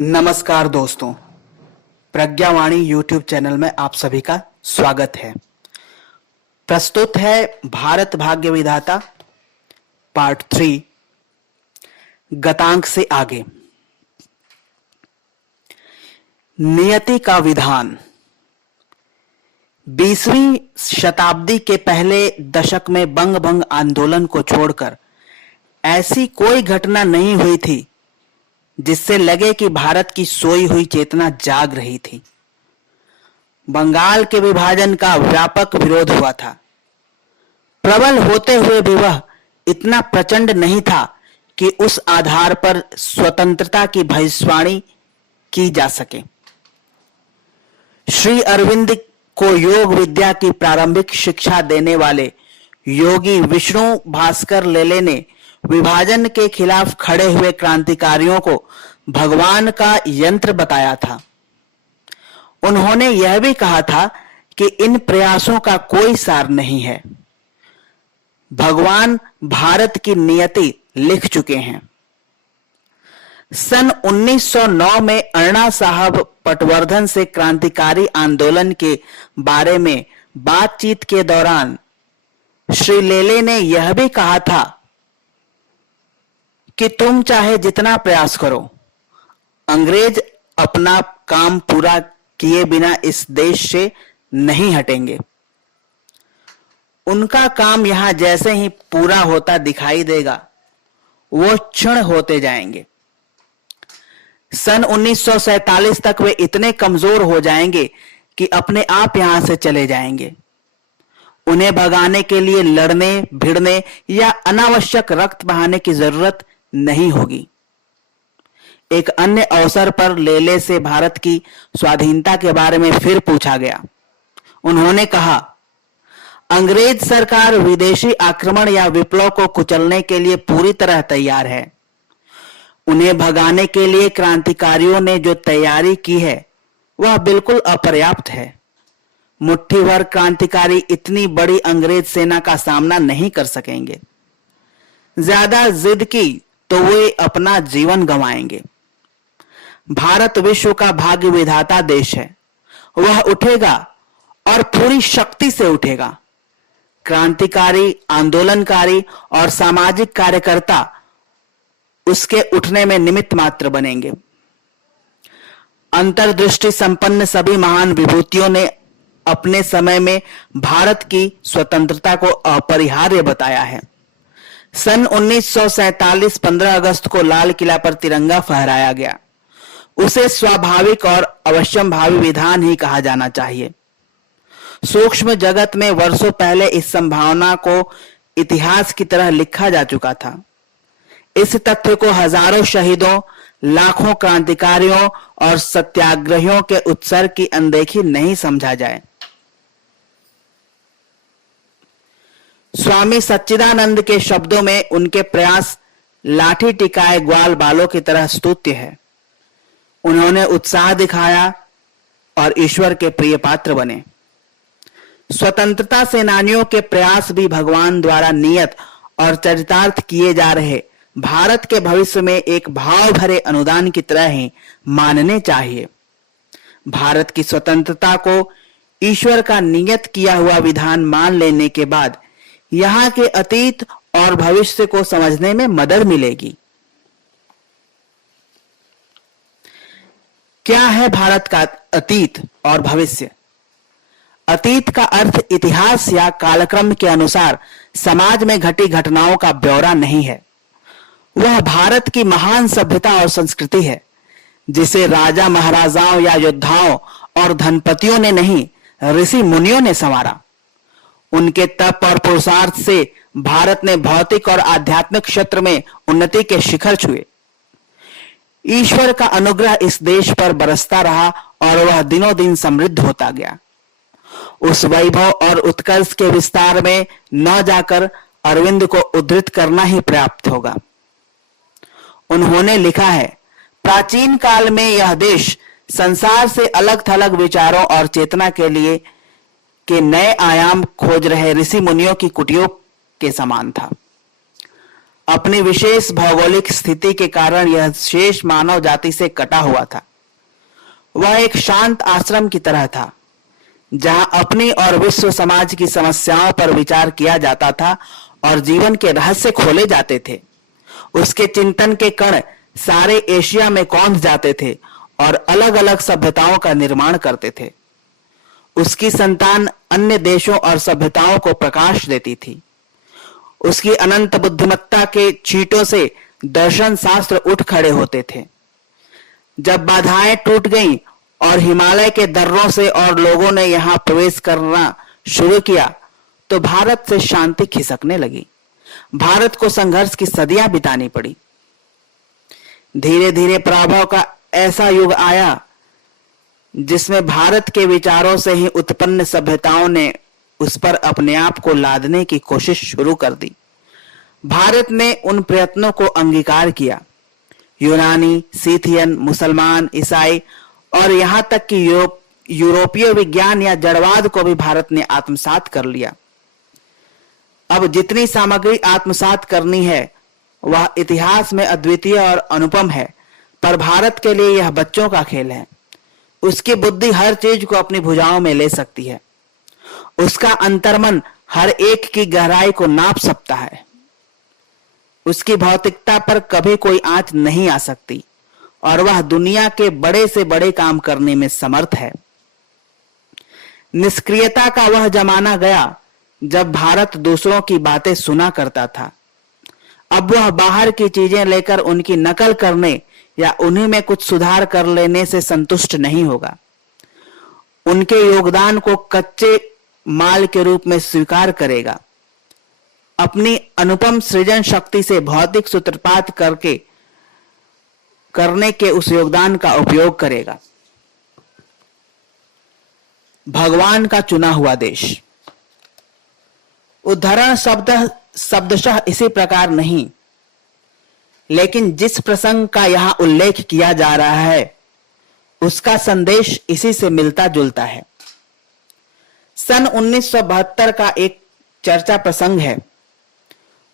नमस्कार दोस्तों, प्रज्ञावाणी YouTube channel में आप सभी का स्वागत है। प्रस्तुत है भारत भाग्य विधाता पार्ट 3, गतांक से आगे। नियति का विधान। 20वीं शताब्दी के पहले दशक में बंग भंग आंदोलन को छोड़कर ऐसी कोई घटना नहीं हुई थी जिससे लगे कि भारत की सोई हुई चेतना जाग रही थी। बंगाल के विभाजन का व्यापक विरोध हुआ था। प्रबल होते हुए भी वह इतना प्रचंड नहीं था कि उस आधार पर स्वतंत्रता की भविष्यवाणी की जा सके। श्री अरविंद को योग विद्या की प्रारंभिक शिक्षा देने वाले योगी विष्णु भास्कर लेले ने विभाजन के खिलाफ खड़े हुए क्रांतिकारियों को भगवान का यंत्र बताया था। उन्होंने यह भी कहा था कि इन प्रयासों का कोई सार नहीं है। भगवान भारत की नियति लिख चुके हैं। सन 1909 में अन्ना साहब पटवर्धन से क्रांतिकारी आंदोलन के बारे में बातचीत के दौरान श्री लेले ने यह भी कहा था कि तुम चाहे जितना प्रयास करो, अंग्रेज अपना काम पूरा किए बिना इस देश से नहीं हटेंगे। उनका काम यहां जैसे ही पूरा होता दिखाई देगा, वो क्षण होते जाएंगे। सन 1947 तक वे इतने कमजोर हो जाएंगे कि अपने आप यहां से चले जाएंगे। उन्हें भगाने के लिए लड़ने, भिड़ने या अनावश्यक रक्त बहाने की जरूरत नहीं होगी। एक अन्य अवसर पर लेले से भारत की स्वाधीनता के बारे में फिर पूछा गया। उन्होंने कहा, अंग्रेज सरकार विदेशी आक्रमण या विप्लव को कुचलने के लिए पूरी तरह तैयार है। उन्हें भगाने के लिए क्रांतिकारियों ने जो तैयारी की है वह बिल्कुल अपर्याप्त है। मुट्ठी भर क्रांतिकारी इतनी बड़ी अंग्रेज सेना का सामना नहीं कर सकेंगे। ज्यादा जिद की तो वे अपना जीवन गंवाएंगे। भारत विश्व का भाग्य विधाता देश है। वह उठेगा और पूरी शक्ति से उठेगा। क्रांतिकारी, आंदोलनकारी और सामाजिक कार्यकर्ता उसके उठने में निमित्त मात्र बनेंगे। अंतर्दृष्टि संपन्न सभी महान विभूतियों ने अपने समय में भारत की स्वतंत्रता को अपरिहार्य बताया है। सन 1947 15 अगस्त को लाल किला पर तिरंगा फहराया गया। उसे स्वाभाविक और अवश्यंभावी विधान ही कहा जाना चाहिए। सूक्ष्म जगत में वर्षों पहले इस संभावना को इतिहास की तरह लिखा जा चुका था। इस तथ्य को हजारों शहीदों, लाखों क्रांतिकारियों और सत्याग्रहियों के उत्सर्ग की अनदेखी नहीं समझा जाए। स्वामी सच्चिदानंद के शब्दों में उनके प्रयास लाठी टिकाए ग्वाल बालों की तरह स्तुत्य है। उन्होंने उत्साह दिखाया और ईश्वर के प्रिय पात्र बने। स्वतंत्रता सेनानियों के प्रयास भी भगवान द्वारा नियत और चरितार्थ किए जा रहे भारत के भविष्य में एक भाव भरे अनुदान की तरह ही मानने चाहिए। भारत की स्वतंत्रता को ईश्वर का नियत किया हुआ विधान मान लेने के बाद यहां के अतीत और भविष्य को समझने में मदद मिलेगी। क्या है भारत का अतीत और भविष्य? अतीत का अर्थ इतिहास या कालक्रम के अनुसार समाज में घटी घटनाओं का ब्यौरा नहीं है। वह भारत की महान सभ्यता और संस्कृति है, जिसे राजा महाराजाओं या योद्धाओं और धनपतियों ने नहीं, ऋषि मुनियों ने संवारा। उनके तप और पुरुषार्थ से भारत ने भौतिक और आध्यात्मिक क्षेत्र में उन्नति के शिखर छुए। ईश्वर का अनुग्रह इस देश पर बरसता रहा और वह दिनों दिन समृद्ध होता गया। उस वैभव और उत्कर्ष के विस्तार में न जाकर अरविंद को उद्धृत करना ही पर्याप्त होगा। उन्होंने लिखा है, प्राचीन काल में यह देश संसार से अलग थलग विचारों और चेतना के लिए के नए आयाम खोज रहे ऋषि मुनियों की कुटियों के समान था। अपनी विशेष भौगोलिक स्थिति के कारण यह शेष मानव जाति से कटा हुआ था। वह एक शांत आश्रम की तरह था, जहां अपनी और विश्व समाज की समस्याओं पर विचार किया जाता था और जीवन के रहस्य खोले जाते थे। उसके चिंतन के कण सारे एशिया में कौंध जाते थे और अलग अलग सभ्यताओं का निर्माण करते थे। उसकी संतान अन्य देशों और सभ्यताओं को प्रकाश देती थी। उसकी अनंत बुद्धिमत्ता के छींटों से दर्शन शास्त्र उठ खड़े होते थे। जब बाधाएं टूट गईं और हिमालय के दर्रों से और लोगों ने यहां प्रवेश करना शुरू किया, तो भारत से शांति खिसकने लगी। भारत को संघर्ष की सदियां बितानी पड़ी। धीरे धीरे पराभव का ऐसा युग आया जिसमें भारत के विचारों से ही उत्पन्न सभ्यताओं ने उस पर अपने आप को लादने की कोशिश शुरू कर दी। भारत ने उन प्रयत्नों को अंगीकार किया। यूनानी, सीथियन, मुसलमान, ईसाई और यहां तक कि यूरोपीय विज्ञान या जड़वाद को भी भारत ने आत्मसात कर लिया। अब जितनी सामग्री आत्मसात करनी है वह इतिहास में अद्वितीय और अनुपम है, पर भारत के लिए यह बच्चों का खेल है। उसकी बुद्धि हर चीज को अपनी भुजाओं में ले सकती है। उसका अंतर्मन हर एक की गहराई को नाप सकता है। उसकी भौतिकता पर कभी कोई आंच नहीं आ सकती और वह दुनिया के बड़े से बड़े काम करने में समर्थ है। निष्क्रियता का वह जमाना गया जब भारत दूसरों की बातें सुना करता था। अब वह बाहर की चीजें लेकर उनकी नकल करने या उन्हीं में कुछ सुधार कर लेने से संतुष्ट नहीं होगा। उनके योगदान को कच्चे माल के रूप में स्वीकार करेगा। अपनी अनुपम सृजन शक्ति से भौतिक सूत्रपात करने के उस योगदान का उपयोग करेगा। भगवान का चुना हुआ देश। उद्धरण शब्दशः इसी प्रकार नहीं, लेकिन जिस प्रसंग का यहां उल्लेख किया जा रहा है उसका संदेश इसी से मिलता जुलता है। सन 1972 का एक चर्चा प्रसंग है।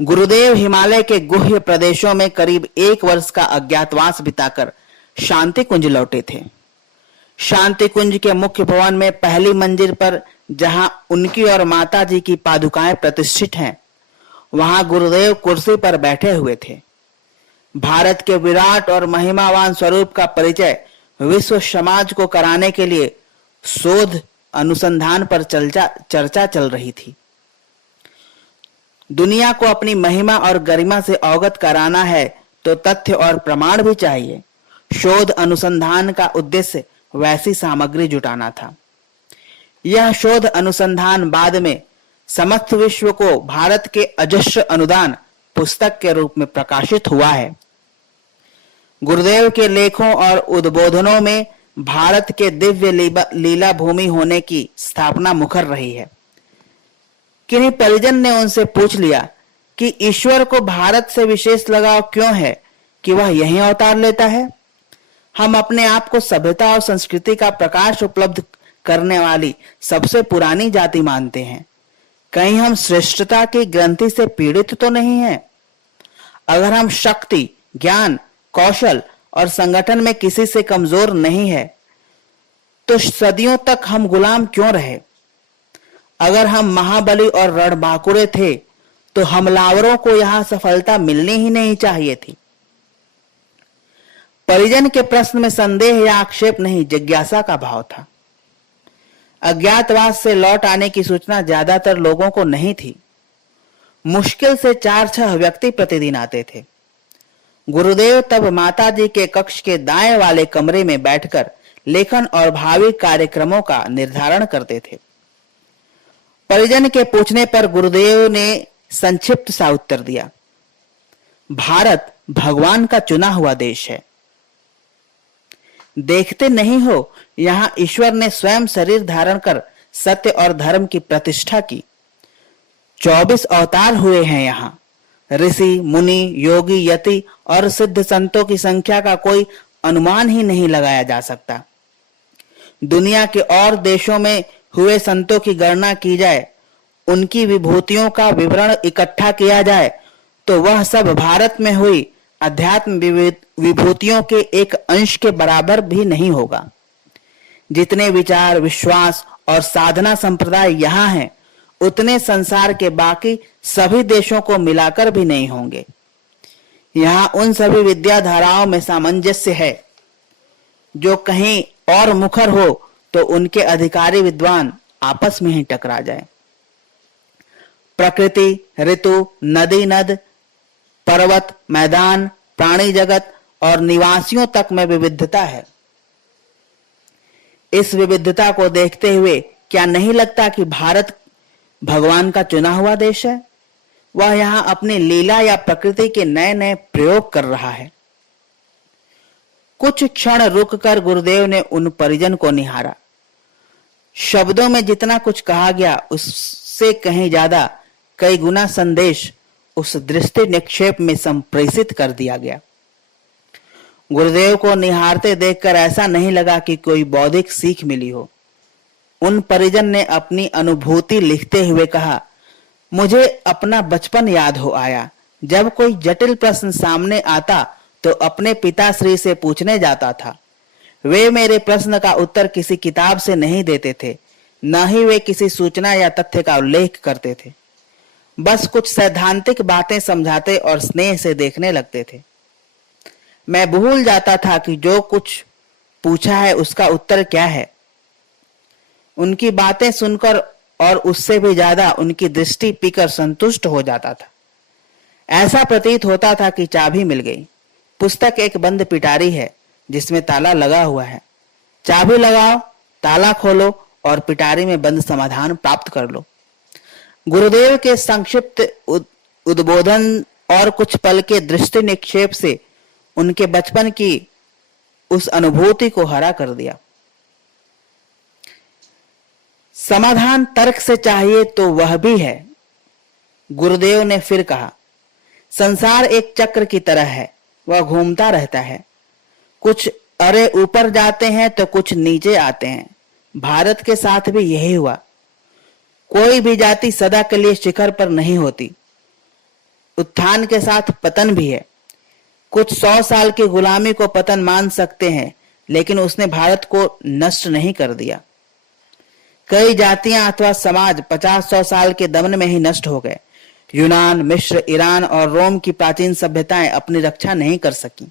गुरुदेव हिमालय के गुह्य प्रदेशों में करीब 1 वर्ष का अज्ञातवास बिताकर शांति कुंज लौटे थे। शांति कुंज के मुख्य भवन में पहली मंजिल पर जहां उनकी और माता जी की पादुकाएं प्रतिष्ठित हैं, वहां गुरुदेव कुर्सी पर बैठे हुए थे। भारत के विराट और महिमावान स्वरूप का परिचय विश्व समाज को कराने के लिए शोध अनुसंधान पर चर्चा चल रही थी। दुनिया को अपनी महिमा और गरिमा से अवगत कराना है तो तथ्य और प्रमाण भी चाहिए। शोध अनुसंधान का उद्देश्य वैसी सामग्री जुटाना था। यह शोध अनुसंधान बाद में समस्त विश्व को भारत के अजस्र अनुदान पुस्तक के रूप में प्रकाशित हुआ है। गुरुदेव के लेखों और उद्बोधनों में भारत के दिव्य लीला भूमि होने की स्थापना मुखर रही है। किन्हीं परिजन ने उनसे पूछ लिया कि ईश्वर को भारत से विशेष लगाव क्यों है कि वह यहीं अवतार लेता है। हम अपने आप को सभ्यता और संस्कृति का प्रकाश उपलब्ध करने वाली सबसे पुरानी जाति मानते हैं। कहीं हम श्रेष्ठता की ग्रंथि से पीड़ित तो नहीं हैं? अगर हम शक्ति, ज्ञान, कौशल और संगठन में किसी से कमजोर नहीं है तो सदियों तक हम गुलाम क्यों रहे? अगर हम महाबली और रणबांकुरे थे तो हमलावरों को यहां सफलता मिलनी ही नहीं चाहिए थी। परिजन के प्रश्न में संदेह या आक्षेप नहीं, जिज्ञासा का भाव था। अज्ञातवास से लौट आने की सूचना ज्यादातर लोगों को नहीं थी। मुश्किल से 4-6 व्यक्ति प्रतिदिन आते थे। गुरुदेव तब माताजी के कक्ष के दाएं वाले कमरे में बैठकर लेखन और भावी कार्यक्रमों का निर्धारण करते थे। परिजन के पूछने पर गुरुदेव ने संक्षिप्त सा उत्तर दिया, भारत भगवान का चुना हुआ देश है। देखते नहीं हो, यहां ईश्वर ने स्वयं शरीर धारण कर सत्य और धर्म की प्रतिष्ठा की। 24 अवतार हुए हैं यहाँ। ऋषि, मुनि, योगी, यति और सिद्ध संतों की संख्या का कोई अनुमान ही नहीं लगाया जा सकता। दुनिया के और देशों में हुए संतों की गणना की जाए, उनकी विभूतियों का विवरण इकट्ठा किया जाए तो वह सब भारत में हुई अध्यात्म विभूतियों के एक अंश के बराबर भी नहीं होगा। जितने विचार, विश्वास और साधना संप्रदाय यहाँ हैं, उतने संसार के बाकी सभी देशों को मिलाकर भी नहीं होंगे। यहाँ उन सभी विद्याधाराओं में सामंजस्य है। जो कहीं और मुखर हो तो उनके अधिकारी विद्वान आपस में ही टकरा जाए। प्रकृति, ऋतु, नदी, नद, पर्वत, मैदान, प्राणी जगत और निवासियों तक में विविधता है। इस विविधता को देखते हुए क्या नहीं लगता कि भारत भगवान का चुना हुआ देश है? वह यहां अपनी लीला या प्रकृति के नए नए प्रयोग कर रहा है। कुछ क्षण रुककर गुरुदेव ने उन परिजन को निहारा। शब्दों में जितना कुछ कहा गया उससे कहीं ज्यादा कई गुना संदेश उस दृष्टि निक्षेप में संप्रेषित कर दिया गया। गुरुदेव को निहारते देखकर ऐसा नहीं लगा कि कोई बौद्धिक सीख मिली हो। उन परिजन ने अपनी अनुभूति लिखते हुए कहा, मुझे अपना बचपन याद हो आया। जब कोई जटिल प्रश्न सामने आता तो अपने पिताश्री से पूछने जाता था। वे मेरे प्रश्न का उत्तर किसी किताब से नहीं देते थे, न ही वे किसी सूचना या तथ्य का उल्लेख करते थे। बस कुछ सैद्धांतिक बातें समझाते और स्नेह से देखने लगते थे। मैं भूल जाता था कि जो कुछ पूछा है उसका उत्तर क्या है। उनकी बातें सुनकर और उससे भी ज्यादा उनकी दृष्टि पीकर संतुष्ट हो जाता था। ऐसा प्रतीत होता था कि चाबी मिल गई। पुस्तक एक बंद पिटारी है जिसमें ताला लगा हुआ है। चाबी लगाओ, ताला खोलो और पिटारी में बंद समाधान प्राप्त कर लो। गुरुदेव के संक्षिप्त उद्बोधन और कुछ पल के दृष्टि निक्षेप से उनके बचपन की उस अनुभूति को हरा कर दिया। समाधान तर्क से चाहिए तो वह भी है। गुरुदेव ने फिर कहा, संसार एक चक्र की तरह है, वह घूमता रहता है। कुछ अरे ऊपर जाते हैं तो कुछ नीचे आते हैं। भारत के साथ भी यही हुआ। कोई भी जाति सदा के लिए शिखर पर नहीं होती। उत्थान के साथ पतन भी है। कुछ 100 साल की गुलामी को पतन मान सकते हैं, लेकिन उसने भारत को नष्ट नहीं कर दिया। कई जातियां अथवा समाज 50-100 साल के दमन में ही नष्ट हो गए। यूनान, मिस्र, ईरान और रोम की प्राचीन सभ्यताएं अपनी रक्षा नहीं कर सकी।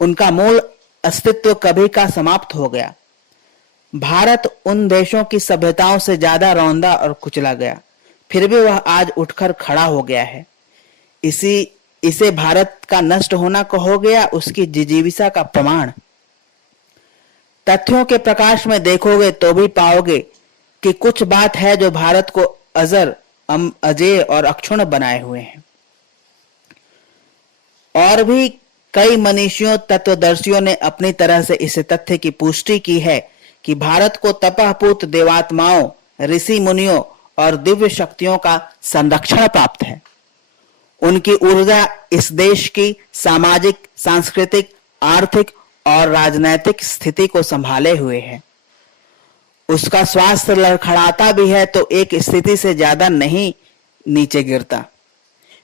उनका मूल अस्तित्व कभी का समाप्त हो गया। भारत उन देशों की सभ्यताओं से ज्यादा रौंदा और कुचला गया, फिर भी वह आज उठकर खड़ा हो गया है। इसे भारत का नष्ट होना कहोगे या उसकी जिजीविसा का प्रमाण? तथ्यों के प्रकाश में देखोगे तो भी पाओगे कि कुछ बात है जो भारत को अजर, अजेय और अक्षुण्ण बनाए हुए हैं। और भी कई मनीषियों, तत्वदर्शियों ने अपनी तरह से इस तथ्य की पुष्टि की है कि भारत को तपःपूत देवात्माओं, ऋषि मुनियों और दिव्य शक्तियों का संरक्षण प्राप्त है। उनकी ऊर्जा इस देश की सामाजिक, सांस्कृतिक, आर्थिक और राजनैतिक स्थिति को संभाले हुए है। उसका स्वास्थ्य लड़खड़ाता भी है तो एक स्थिति से ज्यादा नहीं नीचे गिरता।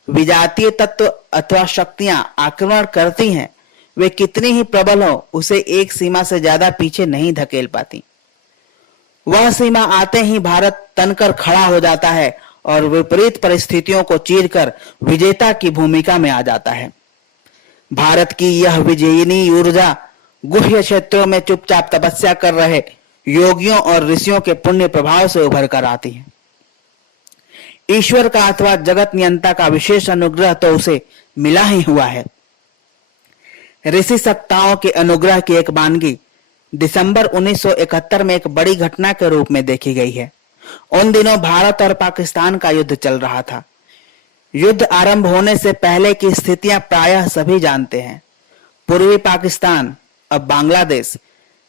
विजातीय तत्व अथवा शक्तियां आक्रमण करती हैं, वे कितनी ही प्रबल हो, उसे एक सीमा से ज्यादा पीछे नहीं धकेल पाती। वह सीमा आते ही भारत तनकर खड़ा हो जाता है और विपरीत परिस्थितियों को चीरकर विजेता की भूमिका में आ जाता है। भारत की यह विजयिनी ऊर्जा गुह्य क्षेत्रों में चुपचाप तपस्या कर रहे योगियों और ऋषियों के पुण्य प्रभाव से उभर कर आती है। ईश्वर का अथवा जगत नियंता का विशेष अनुग्रह तो उसे मिला ही हुआ है। ऋषि सत्ताओं के अनुग्रह की एक वानगी दिसंबर 1971 में एक बड़ी घटना के रूप में देखी गई है। उन दिनों भारत और पाकिस्तान का युद्ध चल रहा था। युद्ध आरंभ होने से पहले की स्थितियां प्रायः सभी जानते हैं। पूर्वी पाकिस्तान, अब बांग्लादेश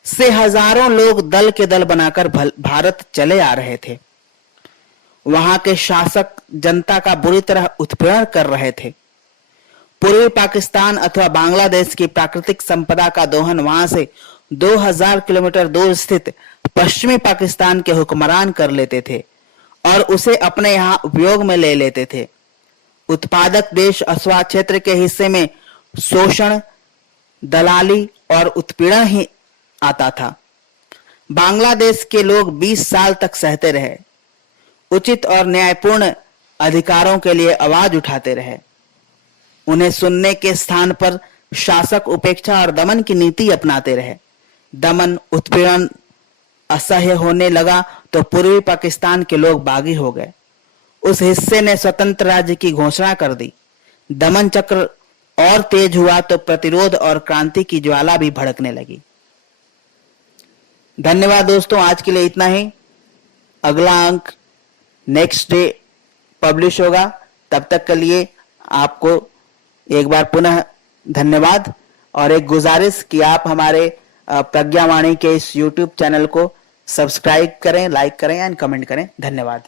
से हजारों लोग दल के दल बनाकर भारत चले आ रहे थे। वहां के शासक जनता का बुरी तरह उत्पीड़न कर रहे थे। पूर्वी पाकिस्तान अथवा बांग्लादेश की प्राकृतिक संपदा का दोहन वहां से 2000 किलोमीटर दूर स्थित पश्चिमी पाकिस्तान के हुक्मरान कर लेते थे और उसे अपने यहां उपयोग में ले लेते थे। उत्पादक देश अथवा क्षेत्र के हिस्से में शोषण, दलाली और उत्पीड़न ही आता था। बांग्लादेश के लोग 20 साल तक सहते रहे, उचित और न्यायपूर्ण अधिकारों के लिए आवाज उठाते रहे। उन्हें सुनने के स्थान पर शासक उपेक्षा और दमन की नीति अपनाते रहे। दमन, उत्पीड़न असह्य होने लगा तो पूर्वी पाकिस्तान के लोग बागी हो गए। उस हिस्से ने स्वतंत्र राज्य की घोषणा कर दी। दमन चक्र और तेज हुआ तो प्रतिरोध और क्रांति की ज्वाला भी भड़कने लगी। धन्यवाद दोस्तों, आज के लिए इतना ही। अगला अंक नेक्स्ट डे पब्लिश होगा। तब तक के लिए आपको एक बार पुनः धन्यवाद और एक गुजारिश कि आप हमारे प्रज्ञावाणी के इस YouTube चैनल को सब्सक्राइब करें, लाइक करें एंड कमेंट करें। धन्यवाद।